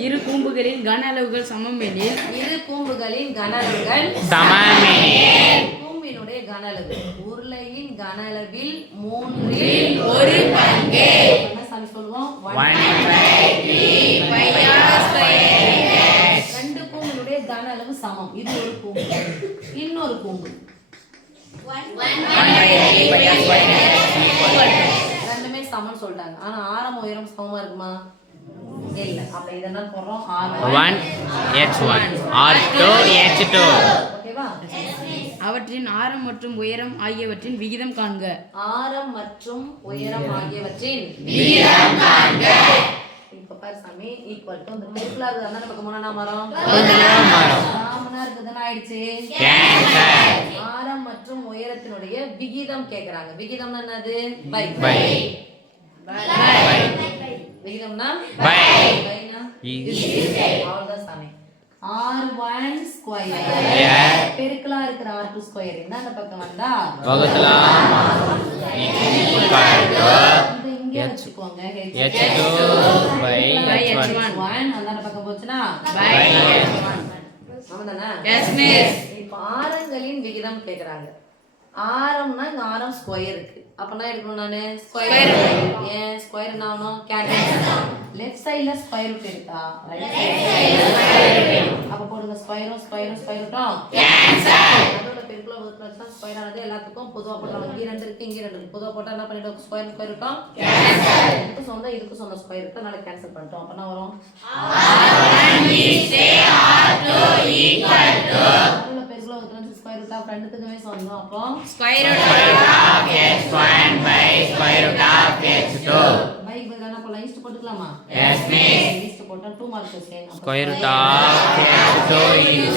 இரு கூம்புகளின் கன அளவுகள் சமம் எனில் இரு கூம்புகளின் கன அளவுகள் சமமெனில் கூம்பினுடைய கன அளவு உருளையின் கன அளவில் 3 ஒரு பங்கு என்ன சாமி சொல்லுவோம் 1/3 ரெண்டு கூம்பினுடைய கன அளவு சமம். இது ஒரு கூம்பு. இன்னொரு கூம்பு ரெண்டுமே சமம் சொல்லிட்டாங்க. ஆனா ஆரம் உயரம் சமமா இருக்குமா? இல்ல. அப்ப இதெல்லாம் போடுறோம் H1 R2 H2. ஓகேவா? அவற்றின் ஆரம் மற்றும் உயரம் ஆகியவற்றின் விகிதம் காண்க. ஆரம் மற்றும் உயரம் ஆகியவற்றின் விகிதம் காண்க. இப்ப பாரு சாமி ஈக்குவல் டு இந்த பெருக்கலா இருக்குதுன்னா பக்கம் மூணா மரம் நாமனா இருக்குதுன்னா ஆயிடுச்சு. ஆரம் மற்றும் உயரத்தினுடைய விகிதம் கேக்குறாங்க. விகிதம்னா என்னது? பை. விகிதம்னா பை. பைனா Is. அவ்வளவுதான் சாமி. R1 ஸ்கொயர் பெருக்கலா இருக்கிற R2 ஸ்கொயர் என்ன அந்த பக்கம் வந்தா வகுத்தலாம் இத இங்க வச்சுக்கோங்க. H2 by H1 அந்த பக்கம் போச்சுனா by H1 ஆமாதானே? Yes miss. இப்போ ஆரங்களின் விகிதம் கேக்குறாங்க. ஆரம்னா இந்த ஆரம் ஸ்கொயர் இருக்கு. அப்பனா எடுக்கணும் நானு ஸ்கொயர். ஏன் ஸ்கொயர் என்ன ஆகணும்? கேன்சல். லெஃப்ட் சைடுல ஸ்கொயர் ரூட் எடுத்தா ரைட் சைடுல ஸ்கொயர் ரூட். அப்ப போடுங்க ஸ்கொயரும் ரூட்டும் கேன்சல். அதோட பெருக்கல வகுத்துல வச்சா ஸ்கொயர் ஆனது எல்லாத்துக்கும் பொதுவா போடுறோம். இங்க ரெண்டு இருக்கு இங்க ரெண்டு இருக்கு. பொதுவா போட்டா என்ன பண்ணிடுவோம்? ஸ்கொயர் ரூட்டும் கேன்சல். இதுக்கு சொந்த ஸ்கொயர் ரூட் அதனால கேன்சல் பண்ணிட்டோம். அப்ப என்ன வரும்? R1 is R2 equal to அதோட பெருக்கல வகுத்துல ஸ்கொயர் ரூட் ஆஃப் ரெண்டுத்துக்குமே சொந்தம். அப்போ square root H1 by square root of H2. பைக் பதிலா என்ன பண்ணலாம்? ஈஸ்ட் போட்டுக்கலாமா? Yes miss. ஈஸ்ட் போட்டா 2 mark question. Square root of H2 is